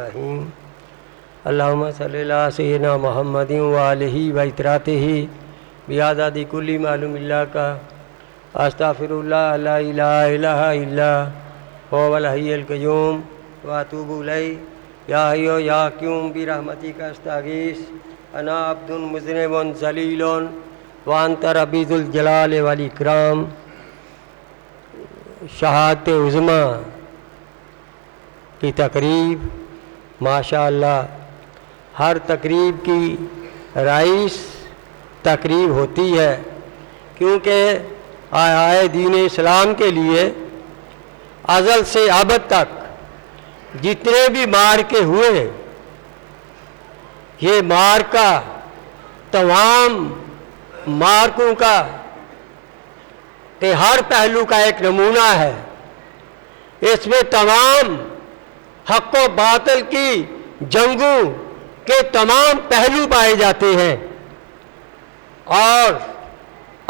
الرحیم اللہم صلی اللہ سیدنا محمد و آلہ و اطراته بیعدد کل معلوم اللہ کا استغفر اللہ لا الہ الا الا هو الحی القیوم و اتوب الیہ یا حی یا قیوم برحمتک استغیث انا عبد مذنب ذلیل وانت ربی ذو الجلال والاکرام۔ شہادت عظمیٰ کی تقریب ماشاء اللہ ہر تقریب کی رئیس تقریب ہوتی ہے، کیونکہ آئے دین اسلام کے لیے ازل سے ابد تک جتنے بھی مارکے ہوئے، یہ مارکہ تمام مارکوں کا ہر پہلو کا ایک نمونہ ہے۔ اس میں تمام حق و باطل کی جنگوں کے تمام پہلو پائے جاتے ہیں، اور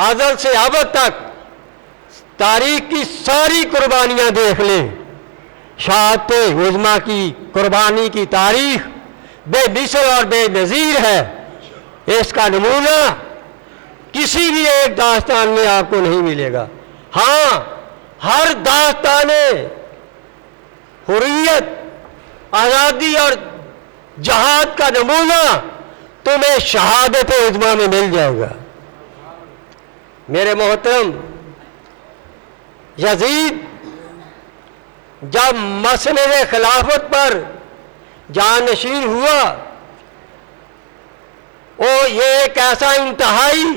ازل سے ابد تک تاریخ کی ساری قربانیاں دیکھ لیں، شہادت عظمیٰ کی قربانی کی تاریخ بے مثل اور بے نظیر ہے۔ اس کا نمونہ کسی بھی ایک داستان میں آپ کو نہیں ملے گا۔ ہاں، ہر داستان حریت، آزادی اور جہاد کا نمونہ تمہیں شہادت عظمیٰ میں مل جائے گا۔ میرے محترم، یزید جب مسند خلافت پر جانشین ہوا، یہ ایک ایسا انتہائی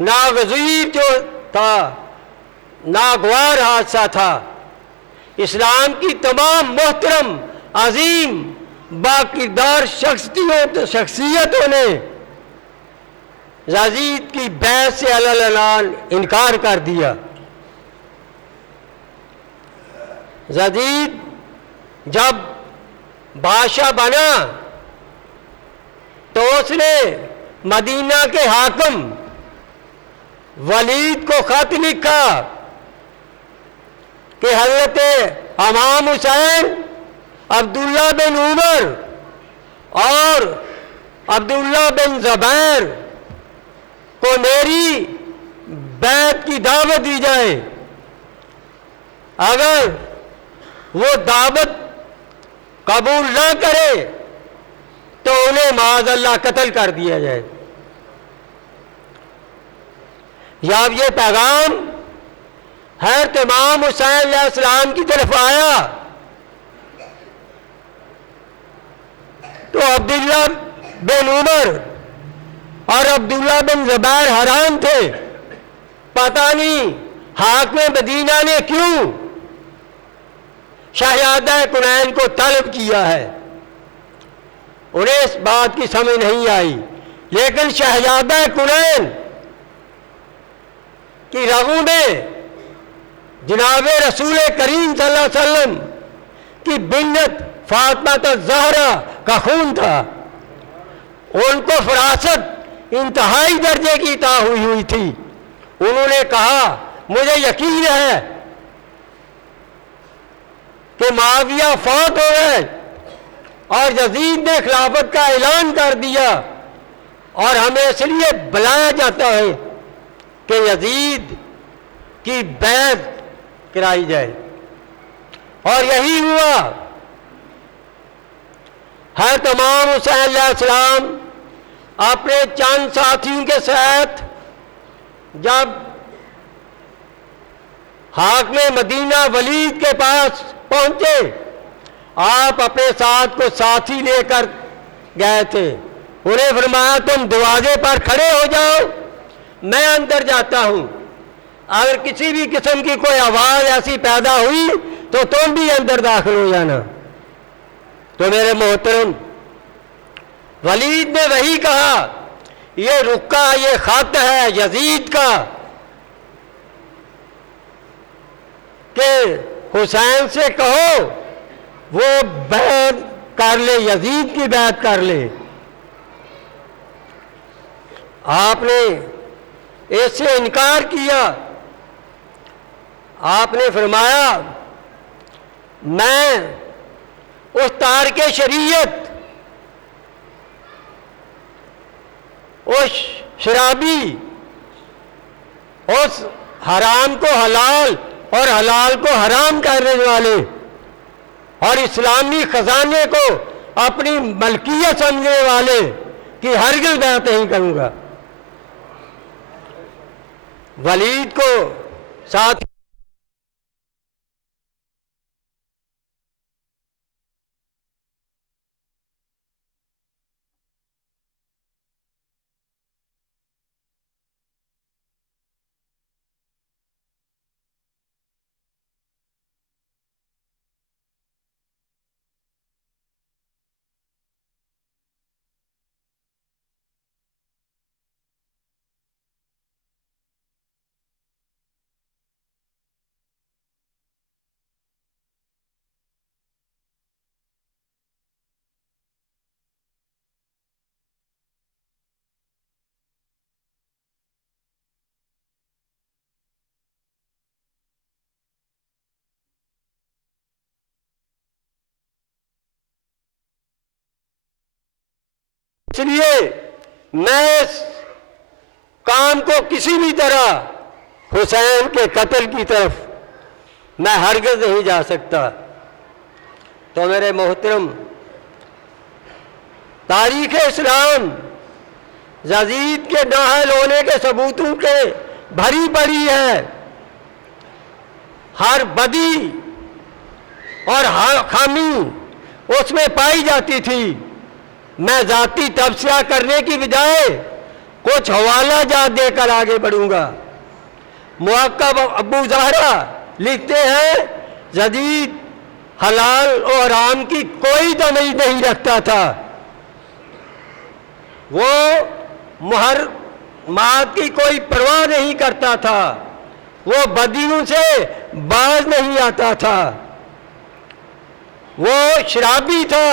ناگزیر جو تھا، ناگوار حادثہ تھا۔ اسلام کی تمام محترم، عظیم، باکردار شخصیتوں نے یزید کی بیعت سے علن انکار کر دیا۔ یزید جب بادشاہ بنا تو اس نے مدینہ کے حاکم ولید کو خط لکھا کہ حضرت امام حسین، عبداللہ بن عمر اور عبداللہ بن زبیر کو میری بیعت کی دعوت دی جائے، اگر وہ دعوت قبول نہ کرے تو انہیں معاذ اللہ قتل کر دیا جائے۔ جب یہ پیغام حضرت امام حسین علیہ السلام کی طرف آیا تو عبداللہ بن عمر اور عبداللہ بن زبیر حیران تھے، پتہ نہیں حاکم مدینہ نے کیوں شہزادہ کنین کو طلب کیا ہے۔ انہیں اس بات کی سمجھ نہیں آئی، لیکن شہزادہ کنین کی رگوں میں جناب رسول کریم صلی اللہ علیہ وسلم کی بنت فاطمہ الزہرا کا خون تھا۔ ان کو فراست انتہائی درجے کی عطا ہوئی تھی۔ انہوں نے کہا، مجھے یقین ہے کہ معاویہ فوت ہو گئے اور یزید نے خلافت کا اعلان کر دیا، اور ہمیں اس لیے بلایا جاتا ہے کہ یزید کی بیعت کرائی جائے۔ اور یہی ہوا۔ حضرت امام حسین علیہ السلام اپنے چند ساتھیوں کے ساتھ جب حاکم مدینہ ولید کے پاس پہنچے، آپ اپنے ساتھ کو ساتھی لے کر گئے تھے۔ انہیں فرمایا، تم دروازے پر کھڑے ہو جاؤ، میں اندر جاتا ہوں، اگر کسی بھی قسم کی کوئی آواز ایسی پیدا ہوئی تو تم بھی اندر داخل ہو جانا۔ تو میرے محترم، ولید نے وہی کہا، یہ رکا، یہ خط ہے یزید کا کہ حسین سے کہو وہ بیعت کر لے، یزید کی بیعت کر لے۔ آپ نے اس سے انکار کیا۔ آپ نے فرمایا، میں اس تارک شریعت، اس شرابی، اس حرام کو حلال اور حلال کو حرام کرنے والے اور اسلامی خزانے کو اپنی ملکیت سمجھنے والے کی ہرگز بیعت نہیں کروں گا۔ ولید کو ساتھ اس لیے میں اس کام کو کسی بھی طرح حسین کے قتل کی طرف میں ہرگز نہیں جا سکتا۔ تو میرے محترم، تاریخ اسلام یزید کے نااہل ہونے کے ثبوتوں کے بھری پڑی ہے۔ ہر بدی اور ہر خامی اس میں پائی جاتی تھی۔ میں ذاتی تبصرہ کرنے کی بجائے کچھ حوالہ جات دے کر آگے بڑھوں گا۔ محقق ابو زہرا لکھتے ہیں یزید حلال اور حرام کی کوئی تمیز نہیں رکھتا تھا، وہ محرمات کی کوئی پرواہ نہیں کرتا تھا، وہ بدیوں سے باز نہیں آتا تھا، وہ شرابی تھا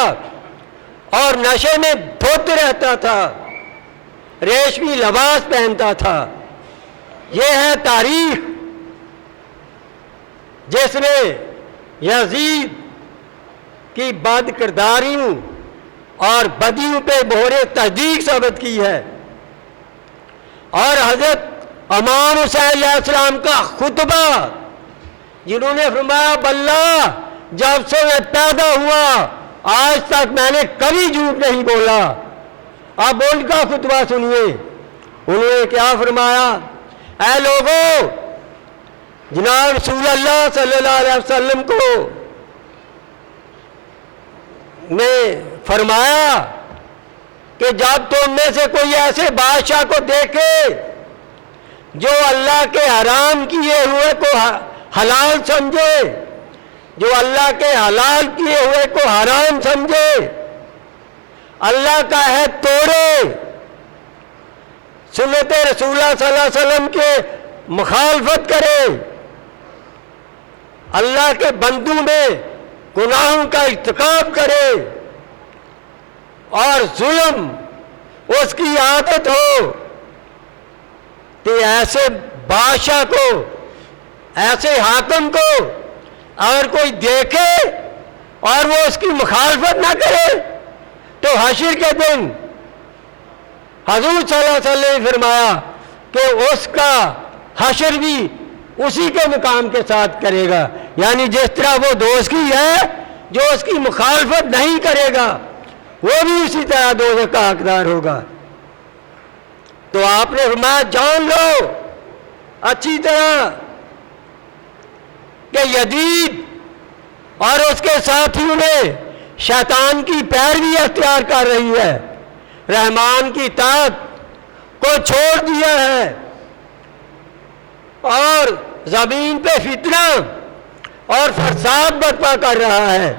اور نشے میں دھوت رہتا تھا، ریشمی لباس پہنتا تھا۔ یہ ہے تاریخ جس نے یزید کی بد کرداریوں اور بدیوں پہ مہر تصدیق ثابت کی ہے۔ اور حضرت امام حسین علیہ السلام کا خطبہ، جنہوں نے فرمایا باللہ جب سے میں پیدا ہوا آج تک میں نے کبھی جھوٹ نہیں بولا، اب ان کا خطبہ سنیے۔ انہوں نے کیا فرمایا؟ اے لوگوں، جناب رسول اللہ صلی اللہ علیہ وسلم کو نے فرمایا کہ جب تم میں سے کوئی ایسے بادشاہ کو دیکھے جو اللہ کے حرام کیے ہوئے کو حلال سمجھے، جو اللہ کے حلال کیے ہوئے کو حرام سمجھے، اللہ کا عہد توڑے، سنت رسول اللہ صلی اللہ علیہ وسلم کے مخالفت کرے، اللہ کے بندوں میں گناہوں کا ارتکاب کرے اور ظلم اس کی عادت ہو، کہ ایسے بادشاہ کو، ایسے حاکم کو اگر کوئی دیکھے اور وہ اس کی مخالفت نہ کرے تو حشر کے دن حضور صلی اللہ علیہ وسلم نے فرمایا کہ اس کا حشر بھی اسی کے مقام کے ساتھ کرے گا، یعنی جس طرح وہ دوزخی ہے، جو اس کی مخالفت نہیں کرے گا وہ بھی اسی طرح دوزخ کا حقدار ہوگا۔ تو آپ نے فرمایا جان لو اچھی طرح کہ یزید اور اس کے ساتھیوں نے شیطان کی پیروی اختیار کر رہی ہے، رحمان کی اطاعت کو چھوڑ دیا ہے اور زمین پہ فتنہ اور فساد برپا کر رہا ہے،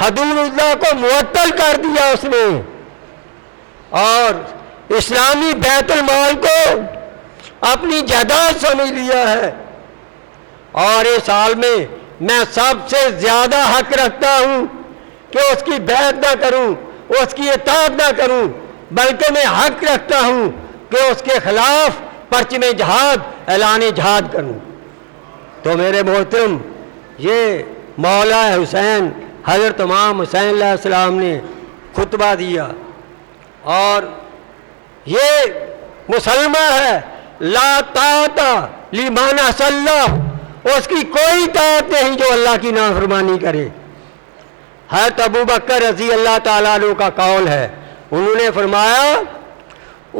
حدود اللہ کو معطل کر دیا اس نے، اور اسلامی بیت المال کو اپنی جائیداد سمجھ لیا ہے۔ اور اس حال میں سب سے زیادہ حق رکھتا ہوں کہ اس کی بیعت نہ کروں، اس کی اطاعت نہ کروں، بلکہ میں حق رکھتا ہوں کہ اس کے خلاف پرچم جہاد، اعلان جہاد کروں۔ تو میرے محترم، یہ مولا حسین حضرت امام حسین علیہ السلام نے خطبہ دیا، اور یہ مسلمہ ہے، لا طاعت لمن عصی اللہ، اس کی کوئی طاعت نہیں جو اللہ کی نافرمانی کرے۔ حضرت ابو بکر رضی اللہ تعالیٰ عنہ کا قول ہے، انہوں نے فرمایا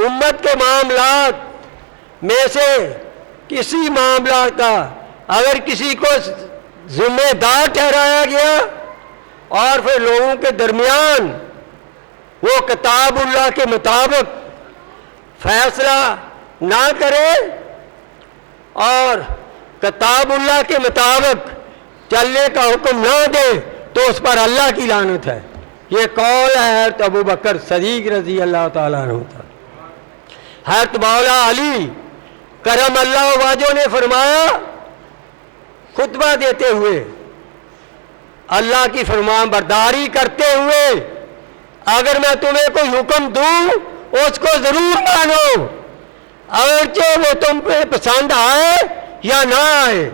امت کے معاملات میں سے کسی معاملات کا اگر کسی کو ذمہ دار ٹھہرایا گیا اور پھر لوگوں کے درمیان وہ کتاب اللہ کے مطابق فیصلہ نہ کرے اور کتاب اللہ کے مطابق چلنے کا حکم نہ دے تو اس پر اللہ کی لعنت ہے۔ یہ قول ہے حضرت ابو بکر صدیق رضی اللہ تعالیٰ عنہ کا۔ حضرت مولا علی کرم اللہ وجہہ نے فرمایا خطبہ دیتے ہوئے، اللہ کی فرمان برداری کرتے ہوئے، اگر میں تمہیں کوئی حکم دوں اس کو ضرور مانو، اگرچہ وہ تم پہ پسند آئے یا نہ آئے۔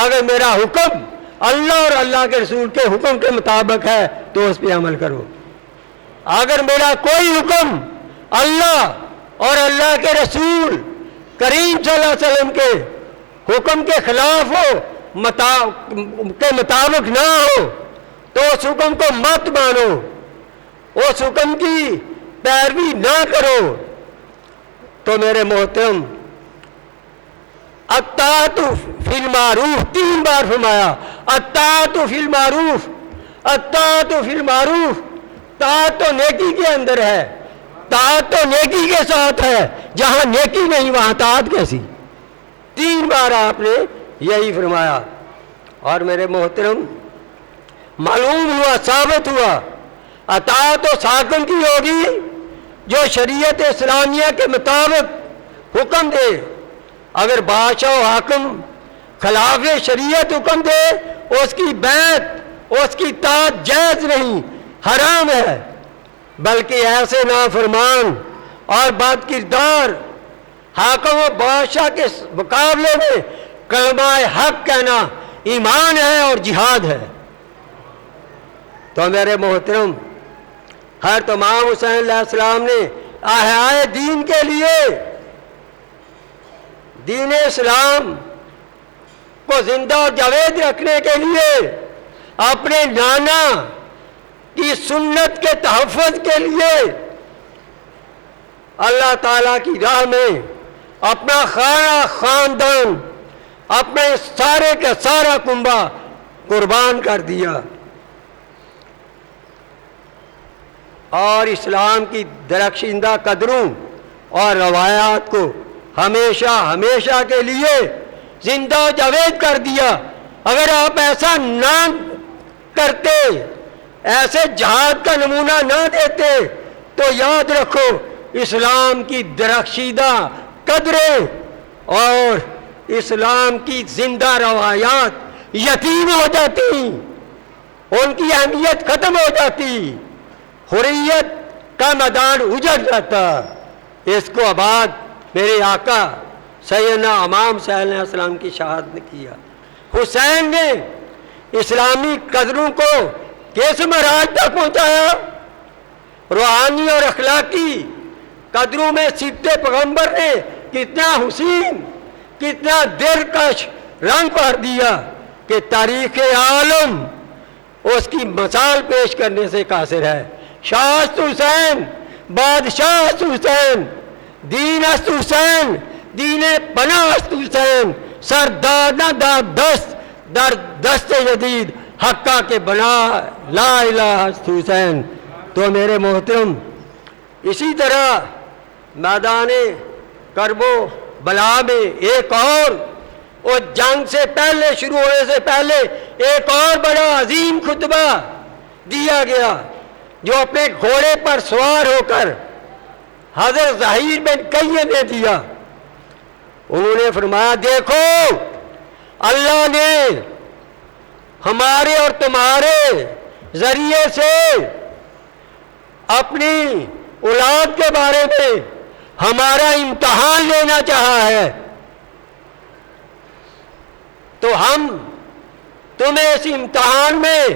اگر میرا حکم اللہ اور اللہ کے رسول کے حکم کے مطابق ہے تو اس پہ عمل کرو، اگر میرا کوئی حکم اللہ اور اللہ کے رسول کریم صلی اللہ علیہ وسلم کے حکم کے خلاف ہو، کے مطابق نہ ہو، تو اس حکم کو مت مانو، اس حکم کی پیروی نہ کرو۔ تو میرے محترم، اطاعت فی المعروف 3 بار فرمایا، اطاعت فی المعروف، اطاعت فی المعروف۔ طاعت تو نیکی کے اندر ہے، طاعت تو نیکی کے ساتھ ہے، جہاں نیکی نہیں وہاں طاعت کیسی؟ 3 بار آپ نے یہی فرمایا۔ اور میرے محترم، معلوم ہوا، ثابت ہوا، اطاعت و حاکم کی ہوگی جو شریعت اسلامیہ کے مطابق حکم دے۔ اگر بادشاہ و حاکم خلاف شریعت حکم دے، اس کی بیعت، اس کی طاعت جائز نہیں، حرام ہے، بلکہ ایسے نافرمان اور بد کردار حاکم و بادشاہ کے مقابلے میں کلمہ حق کہنا ایمان ہے اور جہاد ہے۔ تو میرے محترم، حضرت امام حسین علیہ السلام نے احیاء دین کے لیے، دین اسلام کو زندہ اور جاوید رکھنے کے لیے، اپنے نانا کی سنت کے تحفظ کے لیے اللہ تعالیٰ کی راہ میں اپنا خاندان، اپنے سارے کا سارا کنبہ قربان کر دیا، اور اسلام کی درخشندہ قدروں اور روایات کو ہمیشہ ہمیشہ کے لیے زندہ و جاوید کر دیا۔ اگر آپ ایسا نہ کرتے، ایسے جہاد کا نمونہ نہ دیتے، تو یاد رکھو اسلام کی درخشیدہ قدریں اور اسلام کی زندہ روایات یتیم ہو جاتی، ان کی اہمیت ختم ہو جاتی، حریت کا میدان اجڑ جاتا۔ اس کو آباد میرے آقا سیدنا امام صلی اللہ علیہ وسلم کی شہادت نے کیا۔ حسین نے اسلامی قدروں کو کس مراحل تک پہنچایا؟ روحانی اور اخلاقی قدروں میں صفت پیغمبر نے کتنا حسین، کتنا دلکش رنگ بھر دیا کہ تاریخ عالم اس کی مثال پیش کرنے سے قاصر ہے۔ شاہ است حسین، بادشاہ است حسین، دین است حسین، دین پناہ است حسین، سردار نہ دست در دست جدید حقہ کے بنا لا الہ است حسین۔ تو میرے محترم، اسی طرح میدان کرب و بلا میں ایک اور جنگ سے پہلے، شروع ہونے سے پہلے ایک اور بڑا عظیم خطبہ دیا گیا، جو اپنے گھوڑے پر سوار ہو کر حضرت ظہیر بن کیہ نے دیا۔ انہوں نے فرمایا، دیکھو اللہ نے ہمارے اور تمہارے ذریعے سے اپنی اولاد کے بارے میں ہمارا امتحان لینا چاہا ہے، تو ہم تمہیں اس امتحان میں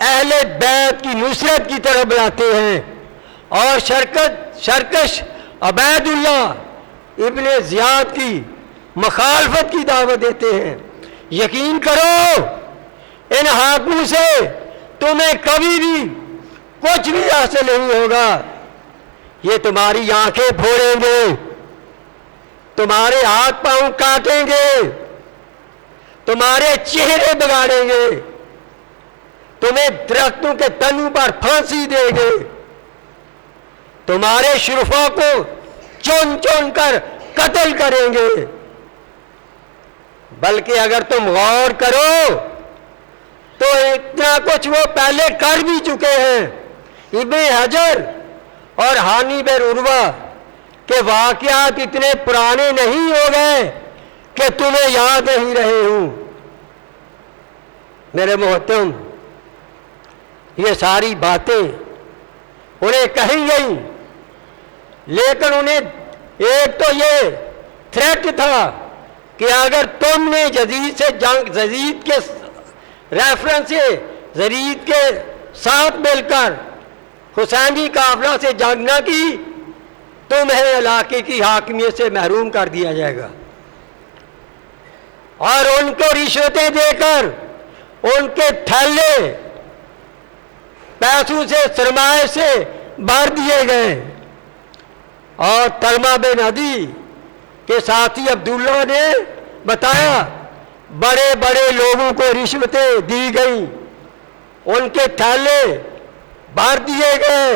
اہل بیت کی نصرت کی طرف بلاتے ہیں اور سرکش عبید اللہ ابن زیاد کی مخالفت کی دعوت دیتے ہیں۔ یقین کرو ان حاکموں سے تمہیں کبھی بھی کچھ بھی حاصل نہیں ہوگا۔ یہ تمہاری آنکھیں پھوڑیں گے، تمہارے ہاتھ پاؤں کاٹیں گے، تمہارے چہرے بگاڑیں گے، تمہیں درختوں کے تنوں پر پھانسی دیں گے، تمہارے شرفاء کو چن چن کر قتل کریں گے۔ بلکہ اگر تم غور کرو تو اتنا کچھ وہ پہلے کر بھی چکے ہیں۔ ابن حجر اور ہانی بن عروہ کے واقعات اتنے پرانے نہیں ہو گئے کہ تمہیں یاد نہیں رہے ہوں۔ میرے محترم، یہ ساری باتیں انہیں کہی گئیں، لیکن انہیں ایک تو یہ تھریٹ تھا کہ اگر تم نے یزید کے ریفرنس سے یزید کے ساتھ مل کر حسینی قافلہ سے جنگ نہ کی تمہیں علاقے کی حاکمیت سے محروم کر دیا جائے گا، اور ان کو رشوتیں دے کر ان کے تھیلے پیسوں سے سرمایہ سے بھر دیے گئے۔ اور طلحہ بن عدی کے ساتھی عبداللہ نے بتایا بڑے بڑے لوگوں کو رشوتیں دی گئیں، ان کے تھیلے بھر دیے گئے،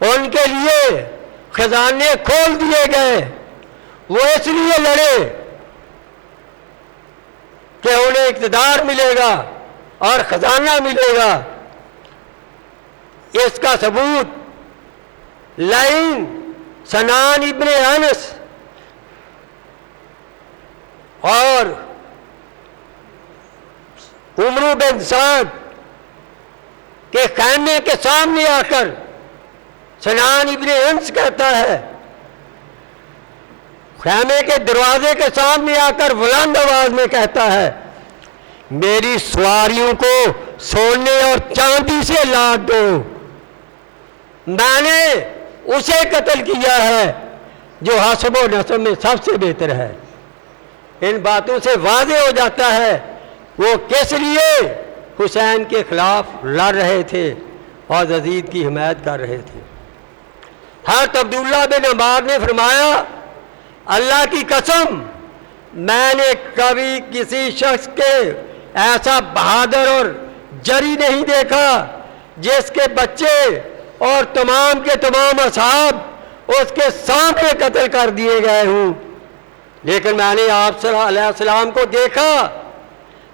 ان کے لیے خزانے کھول دیے گئے۔ وہ اس لیے لڑے کہ انہیں اقتدار ملے گا اور خزانہ ملے گا۔ اس کا ثبوت لعین سنان ابن انس اور عمرو بن سعد کے خیمے کے سامنے آ کر سنان ابن انس کہتا ہے، خیمے کے دروازے کے سامنے آ کر بلند آواز میں کہتا ہے، میری سواریوں کو سونے اور چاندی سے لاد دو، میں نے اسے قتل کیا ہے جو حسب و نسب میں سب سے بہتر ہے۔ ان باتوں سے واضح ہو جاتا ہے وہ کس لیے حسین کے خلاف لڑ رہے تھے اور یزید کی حمایت کر رہے تھے۔ حضرت عبداللہ بن عمار نے فرمایا، اللہ کی قسم میں نے کبھی کسی شخص کے ایسا بہادر اور جری نہیں دیکھا جس کے بچے اور تمام کے تمام اصحاب اس کے سامنے قتل کر دیے گئے ہوں، لیکن میں نے آپ صلی اللہ علیہ وسلم کو دیکھا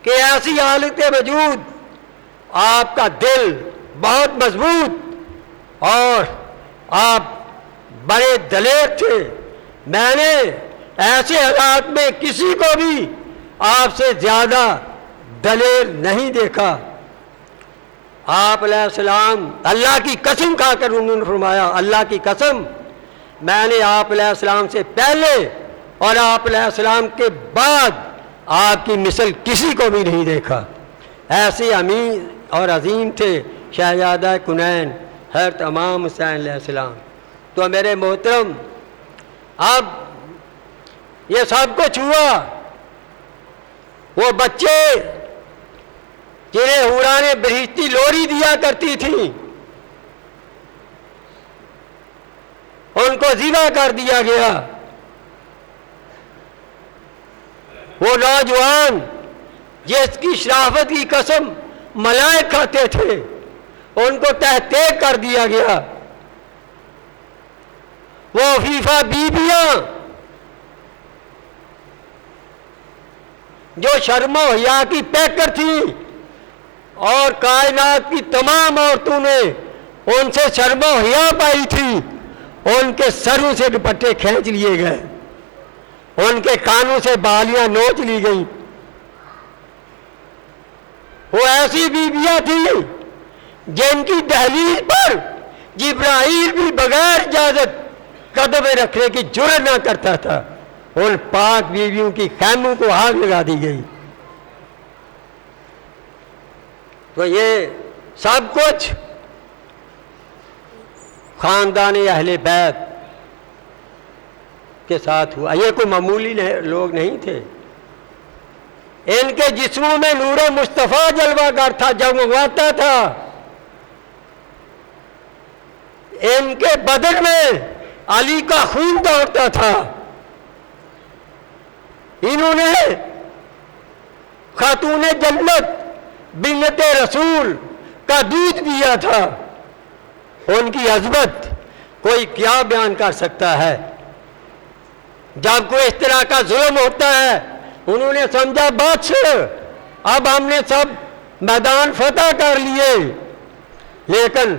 کہ ایسی حالت وجود آپ کا دل بہت مضبوط اور آپ بڑے دلیر تھے، میں نے ایسے حالات میں کسی کو بھی آپ سے زیادہ دلیر نہیں دیکھا۔ آپ علیہ السلام اللہ کی قسم کھا کر انہوں نے فرمایا، اللہ کی قسم میں نے آپ علیہ السلام سے پہلے اور آپ علیہ السلام کے بعد آپ کی مثل کسی کو بھی نہیں دیکھا۔ ایسے امیر اور عظیم تھے شہزادہ کنین حضرت امام حسین علیہ السلام۔ تو میرے محترم، اب یہ سب کچھ ہوا، وہ بچے جنہیں حوران بہشتی لوری دیا کرتی تھی ان کو ذبح کر دیا گیا۔ وہ نوجوان جس کی شرافت کی قسم ملائک کھاتے تھے ان کو تحقیق کر دیا گیا۔ وہ عفیفہ بیبیاں جو شرم و حیا کی پیکر تھیں اور کائنات کی تمام عورتوں نے ان سے شرم و حیا پائی تھی، ان کے سروں سے دوپٹے کھینچ لیے گئے، ان کے کانوں سے بالیاں نوچ لی گئیں۔ وہ ایسی بیویاں تھیں جن کی دہلیز پر جبرائیل بھی بغیر اجازت قدم رکھنے کی جرأت نہ کرتا تھا۔ ان پاک بیویوں کی خیموں کو آگ لگا دی گئی۔ تو یہ سب کچھ خاندان اہل بیت کے ساتھ ہوا. یہ کوئی معمولی لوگ نہیں تھے. ان کے جسموں میں نور مصطفیٰ جلوہ گر تھا، جگمگاتا تھا. ان کے بدن میں علی کا خون دوڑتا تھا. انہوں نے خاتون جنت بنت رسول کا دودھ پیا تھا. ان کی عظمت کوئی کیا بیان کر سکتا ہے. جب کوئی اس طرح کا ظلم ہوتا ہے انہوں نے سمجھا بس اب ہم نے سب میدان فتح کر لیے. لیکن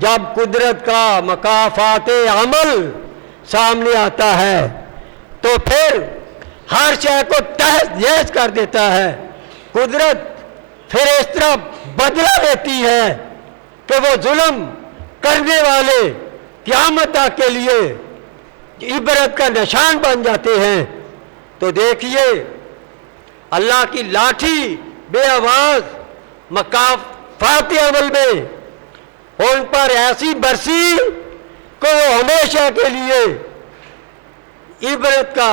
جب قدرت کا مکافات عمل سامنے آتا ہے تو پھر ہر شے کو تہس نہس کر دیتا ہے. قدرت پھر اس طرح بدلہ لیتی ہے کہ وہ ظلم کرنے والے قیامت تک کے لیے عبرت کا نشان بن جاتے ہیں. تو دیکھیے اللہ کی لاٹھی بے آواز مکافات عمل میں ان پر ایسی برسی کہ وہ ہمیشہ کے لیے عبرت کا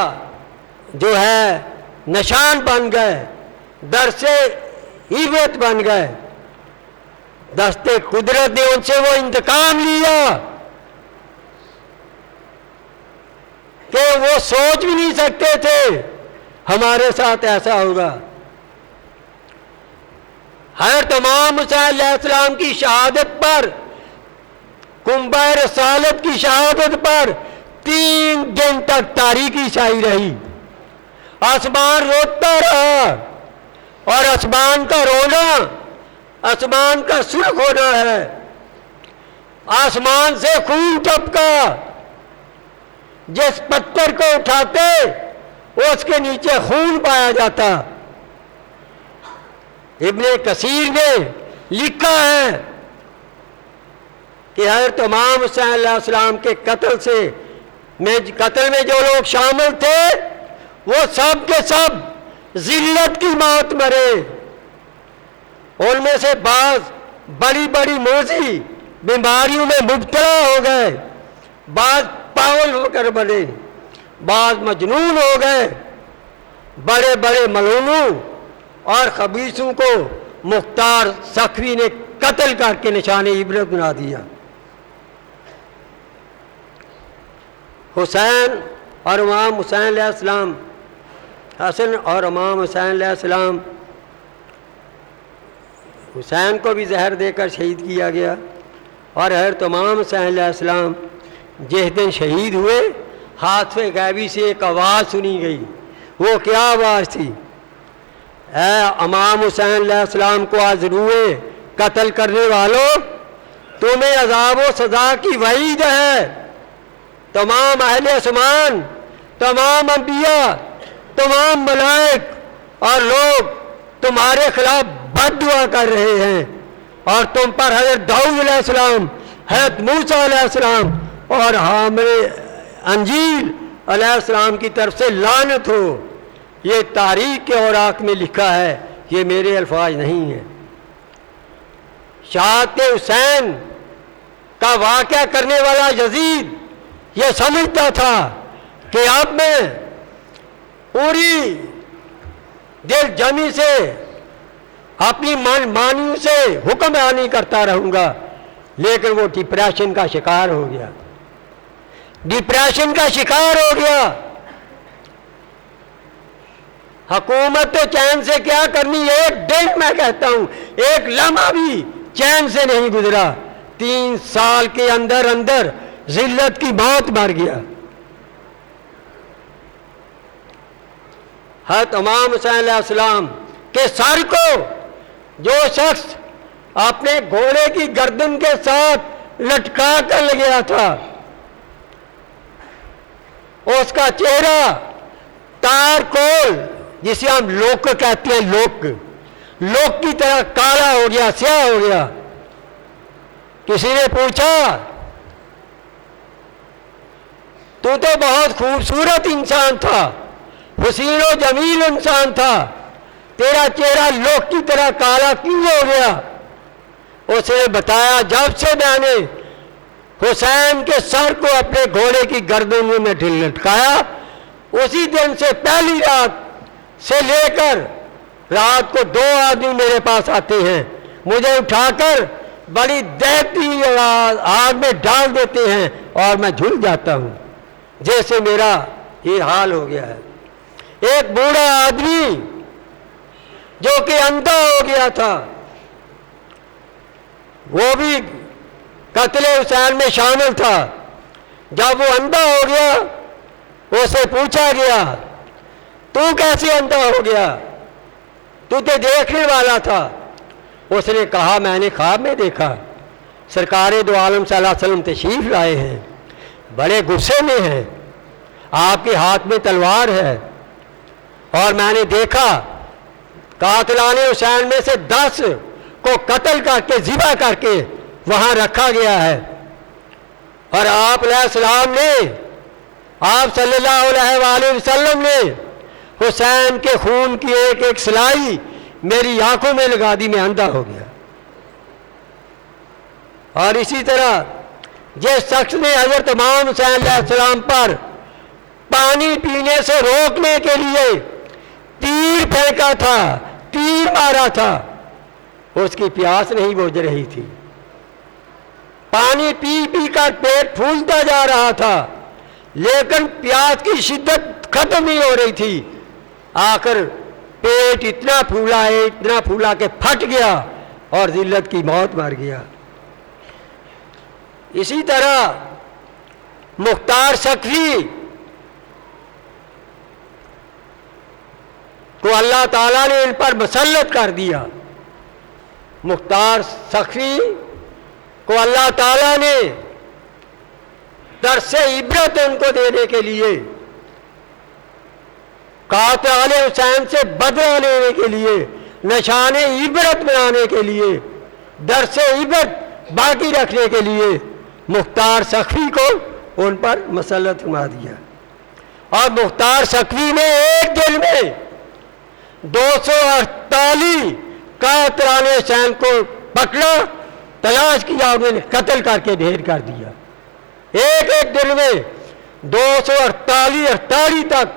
جو ہے نشان بن گئے، درس عبرت بن گئے. دست قدرت نے ان سے وہ انتقام لیا کہ وہ سوچ بھی نہیں سکتے تھے ہمارے ساتھ ایسا ہوگا. حضرت امام حسین علیہ السلام کی شہادت پر، کنبہ رسالت کی شہادت پر 3 دن تک تاریکی چھائی رہی. آسمان روتا رہا، اور آسمان کا رونا آسمان کا سرخ ہونا ہے. آسمان سے خون ٹپکا. جس پتھر کو اٹھاتے اس کے نیچے خون پایا جاتا. ابن کثیر نے لکھا ہے کہ حضرت امام حسین علیہ السلام کے قتل میں جو لوگ شامل تھے وہ سب کے سب ذلت کی موت مرے. ان میں سے بعض بڑی بڑی موذی بیماریوں میں مبتلا ہو گئے، بعض پاگل ہو کر بنے، بعض مجنون ہو گئے. بڑے بڑے ملعونوں اور خبیثوں کو مختار سخوی نے قتل کر کے نشان عبرت بنا دیا. حسین اور امام حسین علیہ السلام، حسن اور امام حسین علیہ السلام، حسین کو بھی زہر دے کر شہید کیا گیا. اور حضرت امام حسین علیہ السلام جس دن شہید ہوئے ہاتھ غیبی سے ایک آواز سنی گئی. وہ کیا آواز تھی؟ اے امام حسین علیہ السلام کو آج روئے قتل کرنے والوں، تمہیں عذاب و سزا کی وعید ہے. تمام اہل آسمان، تمام انبیاء، تمام ملائک اور لوگ تمہارے خلاف بد دعا کر رہے ہیں، اور تم پر حضرت داؤد علیہ السلام، حضرت موسیٰ علیہ السلام اور حامل انجیل علیہ السلام کی طرف سے لعنت ہو. یہ تاریخ کے اوراق میں لکھا ہے، یہ میرے الفاظ نہیں ہیں. شہادت حسین کا واقعہ کرنے والا یزید یہ سمجھتا تھا کہ اب میں پوری دل جمی سے اپنی مانیوں سے حکمرانی کرتا رہوں گا. لیکن وہ ڈپریشن کا شکار ہو گیا، ڈپریشن کا شکار ہو گیا. حکومت تو چین سے کیا کرنی، ایک دن میں کہتا ہوں ایک لمحہ بھی چین سے نہیں گزرا. 3 سال کے اندر اندر ذلت کی موت مر گیا. حضرت امام حسین علیہ السلام کے سر کو جو شخص اپنے گھوڑے کی گردن کے ساتھ لٹکا کر لے گیا تھا، اس کا چہرہ تارکول، جسے ہم لوک کہتے ہیں، لوک کی طرح کالا ہو گیا، سیاہ ہو گیا. کسی نے پوچھا تو بہت خوبصورت انسان تھا، حسین و جمیل انسان تھا، تیرا چہرہ لوک کی طرح کالا کیوں ہو گیا؟ اس نے بتایا جب سے میں نے حسین کے سر کو اپنے گھوڑے کی گردن میں لٹکایا، اسی دن سے پہلی رات سے لے کر رات کو 2 آدمی میرے پاس آتے ہیں، مجھے اٹھا کر بڑی دہتی آگ میں ڈال دیتے ہیں اور میں جھل جاتا ہوں، جیسے میرا یہ حال ہو گیا ہے۔ ایک بوڑھا آدمی جو کہ اندھا ہو گیا تھا، وہ بھی قتل حسین میں شامل تھا۔ جب وہ اندھا ہو گیا، اسے پوچھا گیا تو کیسے اندھا ہو گیا، تو دیکھنے والا تھا؟ اس نے کہا میں نے خواب میں دیکھا سرکار دو عالم صلی اللہ علیہ وسلم تشریف لائے ہیں، بڑے غصے میں ہیں، آپ کے ہاتھ میں تلوار ہے، اور میں نے دیکھا قاتلان حسین میں سے 10 کو قتل کر کے ذبح کر کے وہاں رکھا گیا ہے، اور آپ علیہ السلام نے، آپ صلی اللہ علیہ وآلہ وسلم نے حسین کے خون کی ایک ایک سلائی میری آنکھوں میں لگا دی، میں اندھا ہو گیا۔ اور اسی طرح جس شخص نے حضرت امام حسین علیہ السلام پر پانی پینے سے روکنے کے لیے تیر پھینکا تھا، تیر مارا تھا، اس کی پیاس نہیں بجھ رہی تھی، پانی پی پی کر پیٹ پھولتا جا رہا تھا، لیکن پیاس کی شدت ختم نہیں ہو رہی تھی، آخر پیٹ اتنا پھولا ہے، اتنا پھولا کہ پھٹ گیا اور ذلت کی موت مر گیا۔ اسی طرح مختار سقفی کو اللہ تعالیٰ نے ان پر مسلط کر دیا، مختار سقفی کو اللہ تعالیٰ نے درس عبرت ان کو دینے کے لیے، قاتل حسین سے بدلہ لینے کے لیے، نشان عبرت بنانے کے لیے، درس عبرت باقی رکھنے کے لیے مختار سقفی کو ان پر مسلط فرما دیا۔ اور مختار سقفی نے ایک دن میں 248 قاتلان حسین کو پکڑا، تلاش کیا، انہوں نے قتل کر کے ڈھیر کر دیا۔ ایک ایک دن میں 248 تک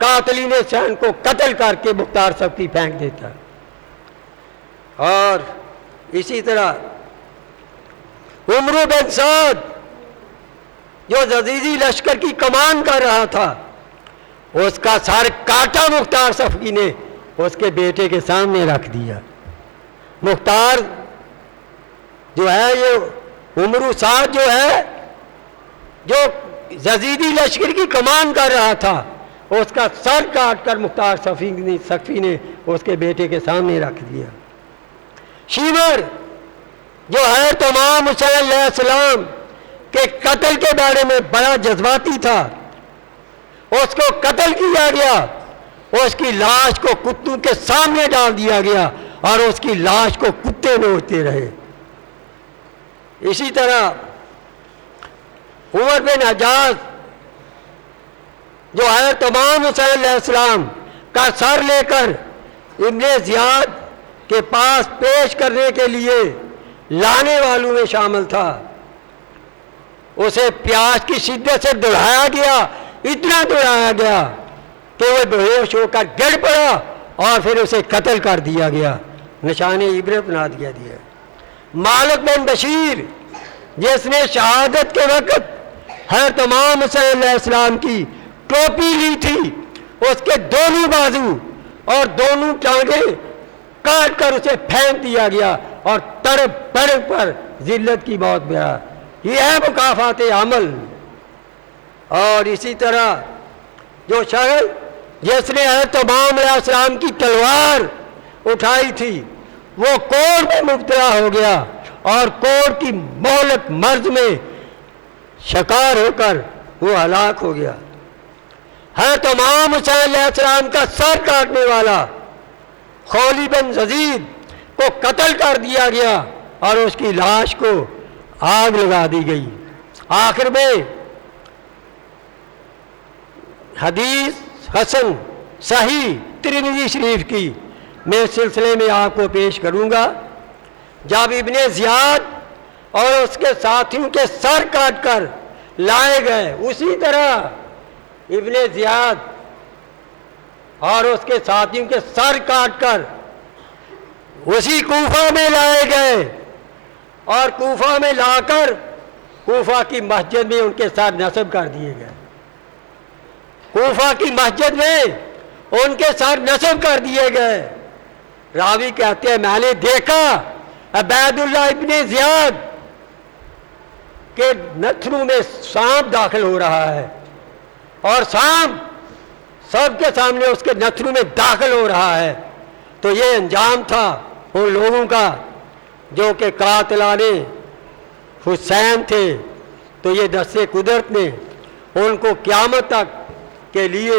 قاتلین حسین کو قتل کر کے مختار سقفی پھینک دیتا۔ اور اسی طرح عمرو بن سعد جو یزیدی لشکر کی کمان کر رہا تھا، اس کا سر کاٹا مختار سقفی نے اس کے بیٹے کے سامنے رکھ دیا۔ مختار جو ہے، یہ عمرو سعد جو ہے، جو یزیدی لشکر کی کمان کر رہا تھا، اس کا سر کاٹ کر مختار سقفی نے اس کے بیٹے کے سامنے رکھ دیا۔ شیور جو ہے امام حسین علیہ السلام کے قتل کے بارے میں بڑا جذباتی تھا، اس کو قتل کیا گیا، اس کی لاش کو کتوں کے سامنے ڈال دیا گیا اور اس کی لاش کو کتے نوچتے رہے۔ اسی طرح عمر بن حجاج جو ہے امام حسین علیہ السلام کا سر لے کر ابن زیاد کے پاس پیش کرنے کے لیے لانے والوں میں شامل تھا، اسے پیاس کی شدت سے دوڑایا گیا، اتنا دوڑایا گیا کہ وہ بے ہوش ہو کر گر پڑا اور پھر اسے قتل کر دیا گیا، نشان عبرت بنا دیا گیا۔ مالک بن بشیر جس نے شہادت کے وقت حضرت امام حسین علیہ السلام کی ٹوپی لی تھی، اس کے دونوں بازو اور دونوں ٹانگیں کاٹ کر اسے پھینک دیا گیا اور تڑپ تڑپ پر ذلت کی موت ملا۔ یہ ہے مکافات عمل۔ اور اسی طرح جو شخص جس نے حضرت امام علیہ السلام کی تلوار اٹھائی تھی، وہ کوڑ میں مبتلا ہو گیا اور کوڑ کی مہلک مرض میں شکار ہو کر وہ ہلاک ہو گیا۔ حضرت امام حسین علیہ السلام کا سر کاٹنے والا خولی بن یزید کو قتل کر دیا گیا اور اس کی لاش کو آگ لگا دی گئی۔ آخر میں حدیث حسن صحیح ترمذی شریف کی میں اس سلسلے میں آپ کو پیش کروں گا۔ جب ابن زیاد اور اس کے ساتھیوں کے سر کاٹ کر لائے گئے، اسی طرح ابن زیاد اور اس کے ساتھیوں کے سر کاٹ کر اسی کوفہ میں لائے گئے، اور کوفہ میں لا کر کوفہ کی مسجد میں ان کے سر نصب کر دیے گئے۔ کوفہ کی مسجد میں ان کے سر نصب کر دیے گئے۔ راوی کہتے ہیں میں نے دیکھا عبید اللہ ابن زیاد کے نتھنوں میں سانپ داخل ہو رہا ہے، اور سانپ سب کے سامنے اس کے نتھنوں میں داخل ہو رہا ہے۔ تو یہ انجام تھا ان لوگوں کا جو کہ قاتلان حسین تھے۔ تو یہ دست قدرت نے ان کو قیامت تک کے لیے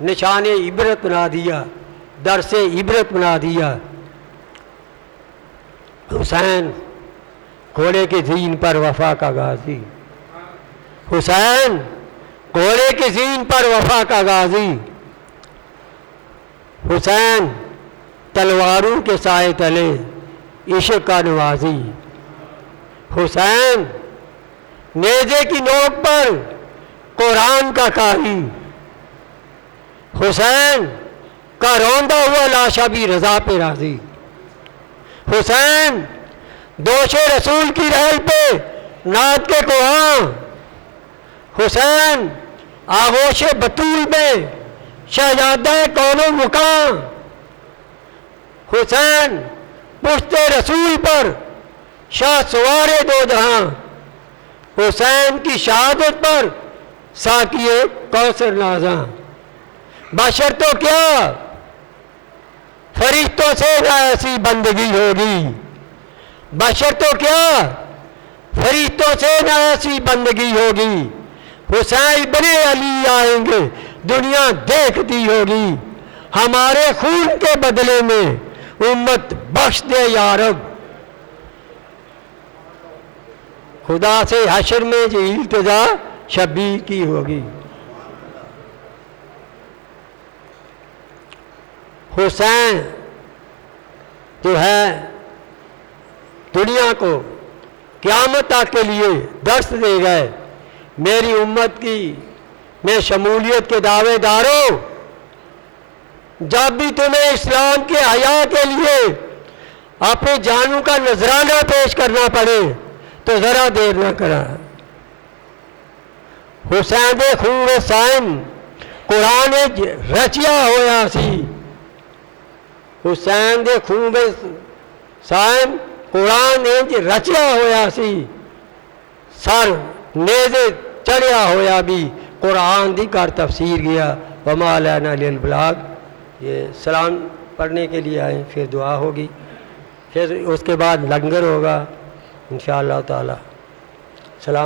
نشان عبرت بنا دیا، درس عبرت بنا دیا۔ حسین گھوڑے کے زین پر وفا کا غازی، حسین گھوڑے کے زین پر وفا کا غازی، حسین تلواروں کے سائے تلے عشق کا نوازی، حسین نیزے کی نوک پر قرآن کا قاری، حسین کا روندا ہوا لاشا بھی رضا پہ راضی، حسین دوش رسول کی رحل پہ نعت کے کوہاں، حسین آغوش بطول میں شہزادہ کون و مقام، حسین پشت رسول پر شاہ سوار دو جہاں، حسین کی شہادت پر ساقی کوثر نازاں۔ بشر تو کیا فرشتوں سے نہ ایسی بندگی ہوگی، بشر تو کیا فرشتوں سے نہ ایسی بندگی ہوگی، حسین ابن علی آئیں گے دنیا دیکھتی ہوگی، ہمارے خون کے بدلے میں امت بخش دے یا رب، خدا سے حشر میں جو التجا شبیر کی ہوگی۔ حسین جو ہے دنیا کو قیامت تک کے لیے درس دے گئے، میری امت کی میں شمولیت کے دعوے داروں، جب بھی تمہیں اسلام کے حیا کے لیے اپنی جانوں کا نذرانہ پیش کرنا پڑے تو ذرا دیر نہ کرا۔ حسین دے خون سائن قرآن رچیا ہویا سی، حسین دے خون سائن قرآن رچیا ہویا سی، سر نیزے چڑھیا ہویا بھی قرآن دی کر تفسیر گیا۔ وما علینا الا البلاغ۔ یہ سلام پڑھنے کے لیے آئیں، پھر دعا ہوگی، پھر اس کے بعد لنگر ہوگا انشاءاللہ تعالی۔